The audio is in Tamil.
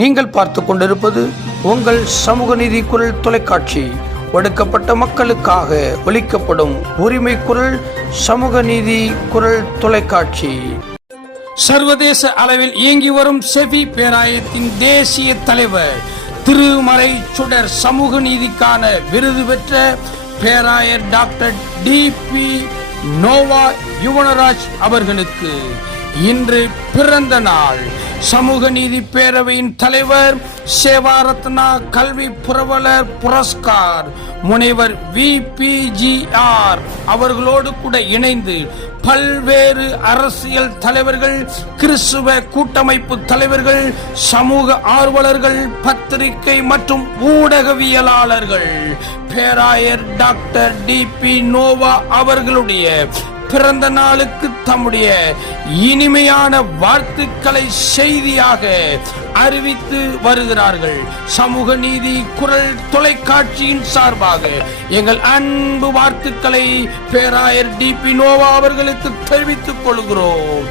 நீங்கள் பார்த்து கொண்டிருப்பது உங்கள் சமூக நீதி குரல் தொலைக்காட்சி. உங்கள் சமூக நீதி குரல் தொலைக்காட்சி ஒடுக்கப்பட்ட மக்களுக்காக ஒலிக்கப்படும் உரிமை குரல் சமூக நீதி குரல் தொலைக்காட்சி. சர்வதேச அளவில் இயங்கி வரும் செவி பேராயத்தின் தேசிய தலைவர் திருமறை சுடர் சமூக நீதிக்கான விருது பெற்ற பேராயர் டாக்டர் டிபி நோவா யுவனராஜ் அவர்களுக்கு இன்று பிறந்த நாள். சமூக நீதி பேரவையின் தலைவர் சேவாரத்னா கல்வி புரவலர் புரஸ்கார் முனைவர் VPGR அவர்களோடு கூட இணைந்து பல்வேறு அரசியல் தலைவர்கள், கிறிஸ்துவ கூட்டமைப்பு தலைவர்கள், சமூக ஆர்வலர்கள், பத்திரிகை மற்றும் ஊடகவியலாளர்கள் பேராயர் டாக்டர் டிபி நோவா அவர்களுடைய பிறந்த நாளுக்கு தம்முடைய இனிமையான வாழ்த்துக்களை செய்தியாக அறிவித்து வருகிறார்கள். சமூக நீதி குரல் தொலைக்காட்சியின் சார்பாக எங்கள் அன்பு வாழ்த்துக்களை பேராயர் டிபி நோவா அவர்களுக்கு தெரிவித்துக் கொள்கிறோம்.